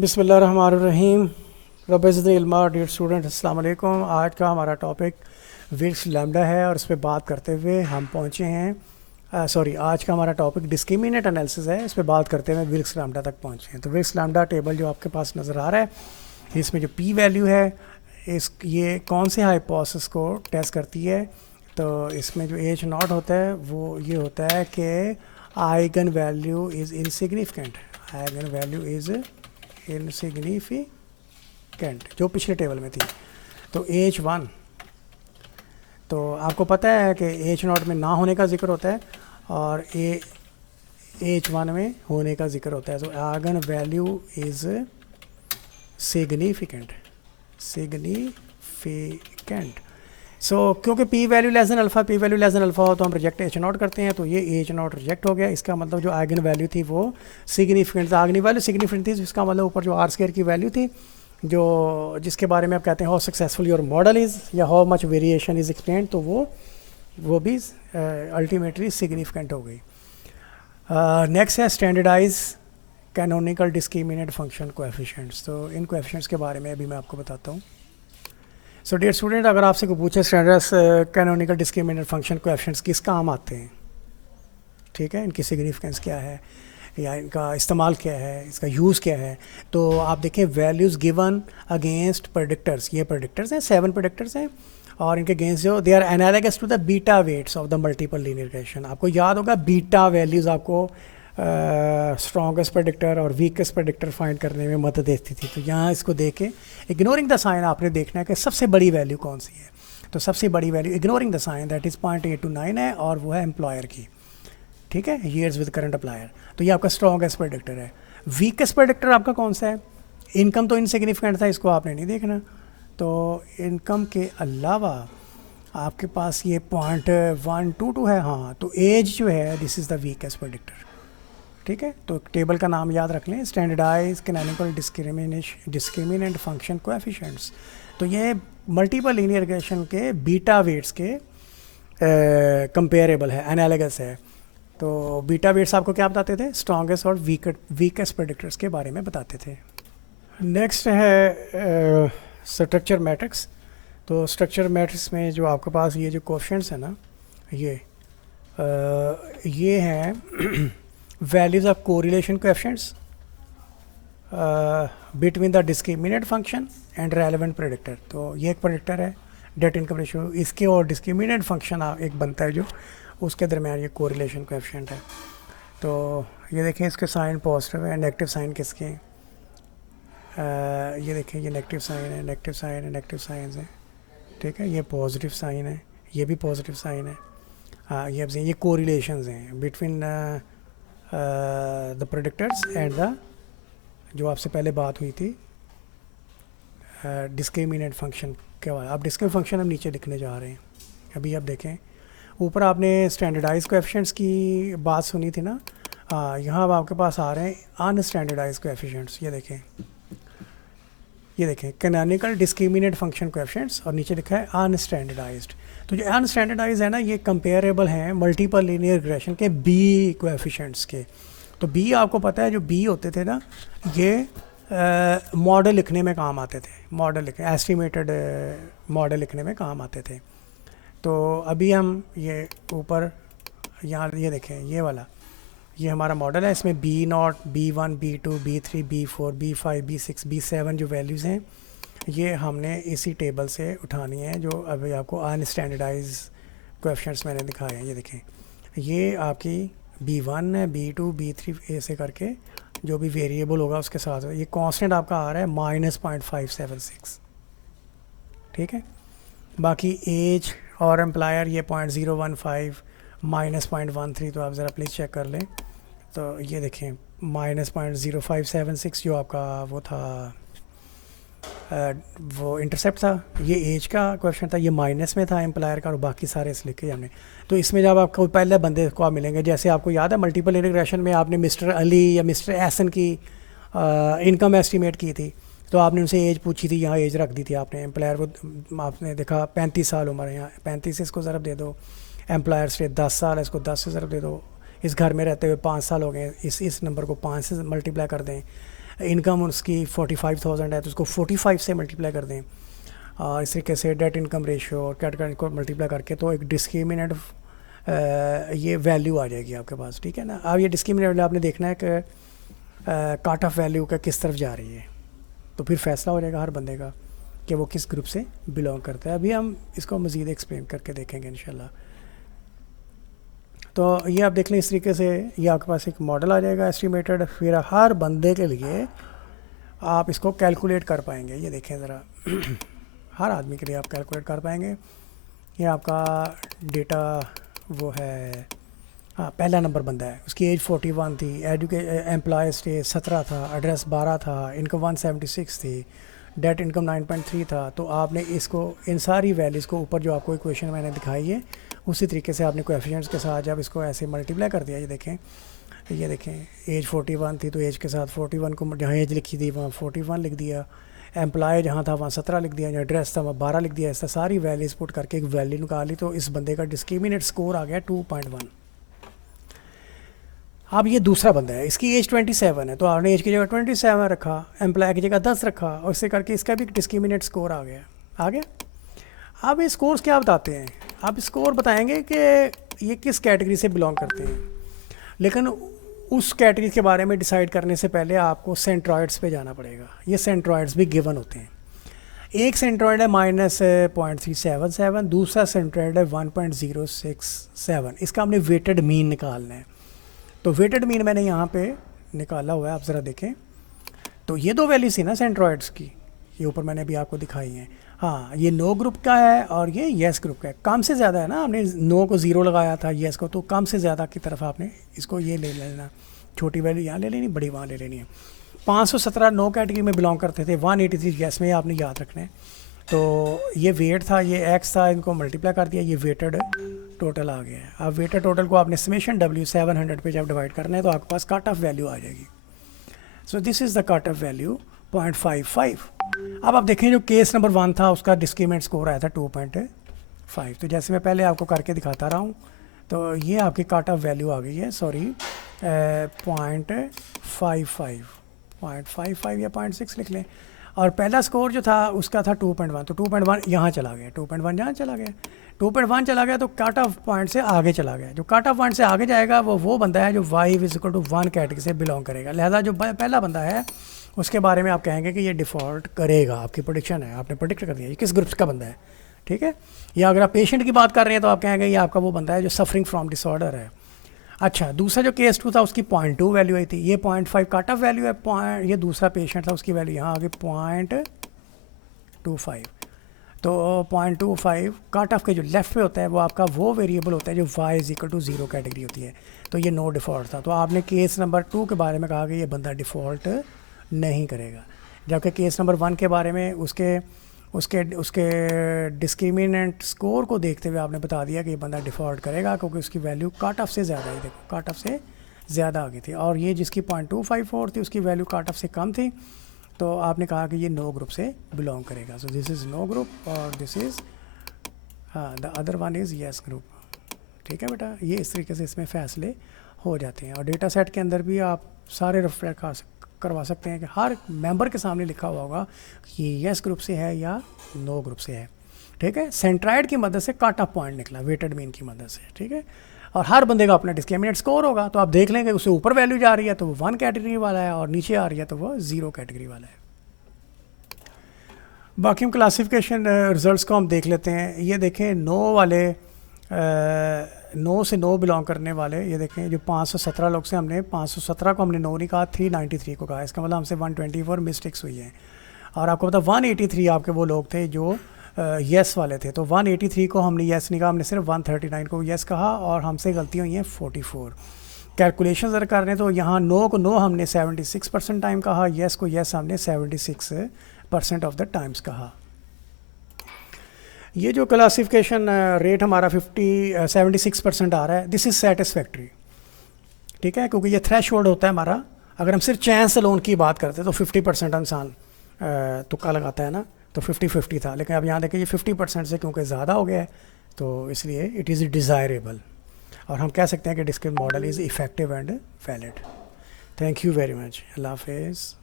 बिस्मिल्लाहिर्रहमानिर्रहीम। रब्बिज़िदनी इल्मा। Dear student, अस्सलाम वालेकुम। आज का हमारा टॉपिक विल्क्स लैम्डा है और इस पर बात करते हुए हम पहुँचे हैं आज का हमारा टॉपिक डिस्क्रिमिनेट एनालिसिस है। इस पर बात करते हुए विल्क्स लैम्डा तक पहुँचे हैं। तो विल्क्स लैम्डा टेबल जो आपके पास नज़र आ रहा है, इसमें जो पी वैल्यू है ये कौन से हाइपोथेसिस को टेस्ट करती है। तो इसमें जो एच नॉट होता है वो ये होता है कि eigen value is insignificant. Eigen value is insignificant जो पिछले टेबल में थी। तो एच वन, तो आपको पता है कि एच नॉट में ना होने का जिक्र होता है और एच वन में होने का जिक्र होता है। तो आइगन वैल्यू इज़ सिग्निफिकेंट। क्योंकि P value less than alpha, P value less than alpha हो तो हम रिजेक्ट एच नॉट करते हैं। तो ये एच नॉट रिजेक्ट हो गया। इसका मतलब जो आइगन वैल्यू थी वो सिग्निफिकेंट था। आइगन वैल्यू सिग्निफिकेंट थी, इसका मतलब ऊपर जो आर स्क्वायर की वैल्यू थी, जो जिसके बारे में आप कहते हैं how successful your model is या how much variation is explained, तो वो भी अल्टीमेटली सिग्निफिकेंट हो गई। नेक्स्ट है standardised canonical discriminant function coefficients. तो इन कोएफिशिएंट्स के बारे में अभी मैं आपको बताता हूँ। सो डियर स्टूडेंट, अगर आपसे को पूछे standard canonical discriminant function coefficients किस काम आते हैं, ठीक है, इनकी सिग्निफिकेंस क्या है या इनका इस्तेमाल क्या है, इसका यूज़ क्या है, तो आप देखें वैल्यूज़ गिवन अगेंस्ट प्रेडिक्टर्स। ये प्रेडिक्टर्स हैं, 7 प्रेडिक्टर्स हैं और इनके अगेंस्ट जो they are analogous to the beta weights of the multiple linear regression. आपको याद होगा बीटा वैल्यूज़ आपको स्ट्रॉन्गेस्ट प्रेडिक्टर और वीकेस्ट प्रेडिक्टर फाइंड करने में मदद देती थी। तो यहाँ इसको देख के इग्नोरिंग द साइन आपने देखना है कि सबसे बड़ी वैल्यू कौन सी है। तो सबसे बड़ी value ignoring the sign that is 0.829 है और वो है एम्प्लॉयर की, ठीक है, ईयर्स विद करंट अप्लायर। तो ये आपका स्ट्रॉन्गेस्ट प्रेडिक्टर है। वीकेस्ट प्रेडिक्टर आपका कौन सा है? इनकम तो इनसिग्निफिकेंट था, इसको आपने नहीं देखना। तो इनकम के अलावा आपके पास ये 0.122 है। हाँ, तो एज जो है this is the weakest predictor, ठीक है। तो टेबल का नाम याद रख लें, standardize canonical discriminant function coefficients. तो ये मल्टीपल लीनियर रिग्रेशन के बीटा वेट्स के कंपेरेबल है, एनालॉगस है। तो बीटा वेट्स आपको क्या बताते थे? स्ट्रॉन्गेस्ट और वीकेस्ट प्रेडिक्टर्स के बारे में बताते थे। नेक्स्ट है स्ट्रक्चर मैट्रिक्स। तो स्ट्रक्चर मैट्रिक्स में जो आपके पास ये जो कोएफिशिएंट्स है ना, ये हैं values of correlation coefficients between the discriminant function and relevant predictor. तो ये एक प्रेडिक्टर है डेट इनकम रेशियो, इसके और डिस्क्रिमिनेंट फंक्शन एक बनता है जो उसके दरमियान ये कोरिलेशन कोएफिशिएंट है। तो ये देखें इसके साइन पॉजिटिव है, नेगेटिव साइन किसके हैं? ये देखें ये नेगेटिव साइन है, नेगेटिव साइन है, नेगेटिव साइन है, ठीक है। ये पॉजिटिव साइन है, ये भी पॉजिटिव साइन है। ये कोरिलेशंस हैं between the predictors and the, जो आपसे पहले बात हुई थी डिस्क्रिमिनेंट फंक्शन के बाद। अब डिस्क्रिमिनेंट फंक्शन हम नीचे लिखने जा रहे हैं। अभी आप देखें ऊपर आपने स्टैंडर्डाइज कोएफिशिएंट्स की बात सुनी थी ना, यहाँ अब आपके पास आ रहे हैं अनस्टैंडर्डाइज कोएफिशिएंट्स। ये देखें कैनोनिकल डिस्क्रिमिनेंट फंक्शन कोएफिशिएंट्स और नीचे लिखा है अनस्टैंडर्डाइज्ड। तो जो अनस्टैंडर्डाइज है ना, ये कंपेरेबल हैं मल्टीपल लीनियर रिग्रेशन के बी कोएफिशिएंट्स के। तो बी आपको पता है, जो बी होते थे ना, ये मॉडल लिखने में काम आते थे, मॉडल लिखने, एस्टिमेटेड मॉडल लिखने में काम आते थे। तो अभी हम ये ऊपर यहाँ ये देखें, ये वाला ये हमारा मॉडल है। इसमें B0, B1, B2, B3, B4, B5, B6, B7 जो वैल्यूज़ हैं ये हमने इसी टेबल से उठानी है, जो अभी आपको अनस्टैंडर्डाइज कोएफिशिएंट्स मैंने दिखाए हैं। ये देखें, ये आपकी B1 है, B2, B3 ऐसे करके जो भी वेरिएबल होगा उसके साथ ये कांस्टेंट आपका आ रहा है -0.576, ठीक है। बाकी एज और एम्प्लायर ये 0.015 -0.13, तो आप ज़रा प्लीज़ चेक कर लें। तो ये देखें -0.0576 जो आपका वो था, वो इंटरसेप्ट था, ये एज का क्वेश्चन था, ये माइनस में था एम्प्लायर का, और बाकी सारे इस लिखे हमने। तो इसमें जब आपको पहले बंदे को आप मिलेंगे, जैसे आपको याद है मल्टीपल इंटीग्रेशन में आपने मिस्टर अली या मिस्टर एहसन की इनकम एस्टिमेट की थी, तो आपने उनसे एज पूछी थी, यहाँ एज रख दी थी आपने। एम्प्लायर को आपने देखा 35 साल उम्र है, यहाँ 35 से इसको ज़रब दे दो, एम्प्लायर से 10 साल है, इसको 10 से ज़रब दे दो, इस घर में रहते हुए 5 साल हो गए, इस नंबर को 5 से मल्टीप्लाई कर दें, इनकम उसकी 45,000 है तो उसको 45 से मल्टीप्लाई कर दें, और इस तरीके से डेट इनकम रेशियो और कैट को मल्टीप्लाई करके तो एक डिस्क्रिमिनेंट ये वैल्यू आ जाएगी आपके पास, ठीक है ना। अब ये डिस्क्रिमिनेंट वैल्यू आपने देखना है कि काट ऑफ वैल्यू का किस तरफ जा रही है, तो फिर फैसला हो जाएगा हर बंदे का कि वो किस ग्रुप से बिलोंग करता है। अभी हम इसको मज़ीद एक्सप्लेन करके देखेंगे इंशाल्लाह। तो ये आप देख लें इस तरीके से, ये आपके पास एक मॉडल आ जाएगा एस्टिमेटेड, फिर हर बंदे के लिए आप इसको कैलकुलेट कर पाएंगे। ये देखें ज़रा हर आदमी के लिए आप कैलकुलेट कर पाएंगे। ये आपका डेटा वो है, हाँ पहला नंबर बंदा है, उसकी एज 41 थी, एम्प्लॉय स्टेज 17 था, एड्रेस 12 था, इनकम 176 थी, डेट इनकम 9.3 था। तो आपने इसको इन सारी वैल्यूज़ को ऊपर जो आपको इक्वेशन मैंने दिखाई है उसी तरीके से आपने कोएफिशिएंट्स के साथ जब इसको ऐसे मल्टीप्लाई कर दिया, ये देखें एज 41 थी तो एज के साथ 41 को जहाँ एज लिखी थी वहाँ 41 लिख दिया, एम्प्लॉय जहाँ था वहाँ 17 लिख दिया, जहाँ एड्रेस था वहाँ 12 लिख दिया। ऐसा सारी वैल्यूज़ पुट करके एक वैल्यू निकाली तो इस बंदे का डिस्क्रिमिनेट स्कोर आ गया 2.1। अब ये दूसरा बंदा है, इसकी एज 27 है तो आपने एज की जगह 27 रखा, एम्प्लॉय की जगह 10 रखा, और इससे करके इसका भी डिस्क्रिमिनेट स्कोर आ गया। अब ये स्कोर्स क्या बताते हैं, आप स्कोर बताएंगे कि ये किस कैटेगरी से बिलोंग करते हैं, लेकिन उस कैटेगरी के बारे में डिसाइड करने से पहले आपको सेंट्रॉइड्स पे जाना पड़ेगा। ये सेंट्रॉइड्स भी गिवन होते हैं। एक सेंट्रॉइड है -0.377, दूसरा सेंट्रॉइड है 1.067। इसका हमने वेटेड मीन निकालना है, तो वेटेड मीन मैंने यहाँ पे निकाला हुआ है, आप ज़रा देखें। तो ये दो वैल्यूज थी ना सेंट्रॉइड्स की, ये ऊपर मैंने अभी आपको दिखाई हैं। हाँ ये नो ग्रुप का है और ये येस ग्रुप का है। कम से ज़्यादा है ना, हमने नो को 0 लगाया था, येस को, तो कम से ज़्यादा की तरफ आपने इसको ये ले लेना, छोटी वैल्यू यहाँ ले लेनी, बड़ी वहाँ ले लेनी है। 517 नो कैटेगरी में बिलोंग करते थे, 183 येस में, आपने याद रखना है। तो ये वेट था, ये एक्स था, इनको मल्टीप्लाई कर दिया, ये वेटेड टोटल आ गया है। अब वेटेड टोटल को आपने समेशन W 700 पे जब डिवाइड करना है तो आपके पास कट ऑफ वैल्यू आ जाएगी। सो this is the cut off value 0.55। अब आप देखें जो केस नंबर 1 था उसका डिस्क्रिमिनेंट स्कोर आया था 2.5। तो जैसे मैं पहले आपको करके दिखाता रहा हूँ, तो ये आपकी कट ऑफ वैल्यू आ गई है, सॉरी 0.55 या 0.6 लिख लें। और पहला स्कोर जो था उसका था 2.1, तो 2.1 यहाँ चला गया, 2.1 यहाँ चला गया, 2.1 चला गया तो कट ऑफ पॉइंट से आगे चला गया। जो कट ऑफ पॉइंट से आगे जाएगा वो बंदा है जो y = 1 कैटेगरी से बिलोंग करेगा। लिहाजा जो पहला बंदा है उसके बारे में आप कहेंगे कि ये डिफ़ॉल्ट करेगा, आपकी प्रेडिक्शन है, आपने प्रेडिक्ट कर दिया ये किस ग्रुप का बंदा है, ठीक है। या अगर आप पेशेंट की बात कर रहे हैं तो आप कहेंगे ये आपका वो बंदा है जो सफरिंग फ्रॉम डिसऑर्डर है। अच्छा, दूसरा जो केस 2 था उसकी 0.2 वैल्यू आई थी, ये 0.5 कट ऑफ वैल्यू है, ये दूसरा पेशेंट था उसकी वैल्यू यहाँ आ गई 0.25। तो 0.25 कट ऑफ के जो लेफ्ट पे होता है वो आपका वो वेरिएबल होता है जो y = 0 कैटेगरी होती है। तो ये नो डिफ़ॉल्ट था, तो आपने केस नंबर 2 के बारे में कहा कि ये बंदा डिफ़ॉल्ट नहीं करेगा, जबकि केस नंबर 1 के बारे में उसके डिस्क्रिमिनेंट स्कोर को देखते हुए आपने बता दिया कि ये बंदा डिफ़ॉल्ट करेगा क्योंकि उसकी वैल्यू कट ऑफ से ज़्यादा है। देखो कट ऑफ से ज़्यादा आ गई थी, और ये जिसकी 0.254 थी उसकी वैल्यू कट ऑफ से कम थी, तो आपने कहा कि ये नो ग्रुप से बिलोंग करेगा। So this is no group और this is the other one is yes group, ठीक है बेटा। ये इस तरीके से इसमें फ़ैसले हो जाते हैं। और डेटा सेट के अंदर भी आप सारे रेफरेंस करवा सकते हैं कि हर मेंबर के सामने लिखा हुआ होगा कि येस ग्रुप से है या नो ग्रुप से है, ठीक है। सेंट्राइड की मदद से कट ऑफ पॉइंट निकला वेटेड मीन की मदद से, ठीक है। और हर बंदे का अपना डिस्क्रिमिनेंट स्कोर होगा, तो आप देख लेंगे उससे ऊपर वैल्यू जा रही है तो वो 1 कैटेगरी वाला है और नीचे आ रही है तो वो 0 कैटेगरी वाला है। बाकी हम क्लासिफिकेशन रिजल्ट्स को हम देख लेते हैं। ये देखें नो वाले, नो से नो बिलोंग करने वाले, ये देखें जो 517 लोग से हमने 517 को हमने नो नहीं कहा, 393 को कहा, इसका मतलब हमसे 124 मिस्टेक्स हुई हैं। और आपको पता 183 आपके वो लोग थे जो येस वाले थे, तो 183 को हमने येस नहीं कहा, हमने सिर्फ 139 को येस कहा और हमसे गलतियाँ हुई हैं 44। कैलकुलेशन ज़रा कर रहे हैं तो यहाँ नो को नो हमने 76% टाइम कहा, येस को येस हमने 76% ऑफ द टाइम्स कहा। ये जो क्लासिफिकेशन रेट हमारा 76% आ रहा है, दिस इज़ सेटिस्फैक्ट्री, ठीक है, क्योंकि ये थ्रेशोल्ड होता है हमारा। अगर हम सिर्फ चांस लोन की बात करते तो 50% इंसान तुक्का लगाता है ना, तो 50-50 था, लेकिन अब यहाँ देखें ये 50% से क्योंकि ज़्यादा हो गया है तो इसलिए इट इज़ डिज़ायरेबल, और हम कह सकते हैं कि discriminant model is effective and valid. Thank you very much, अल्लाह हाफ़िज़।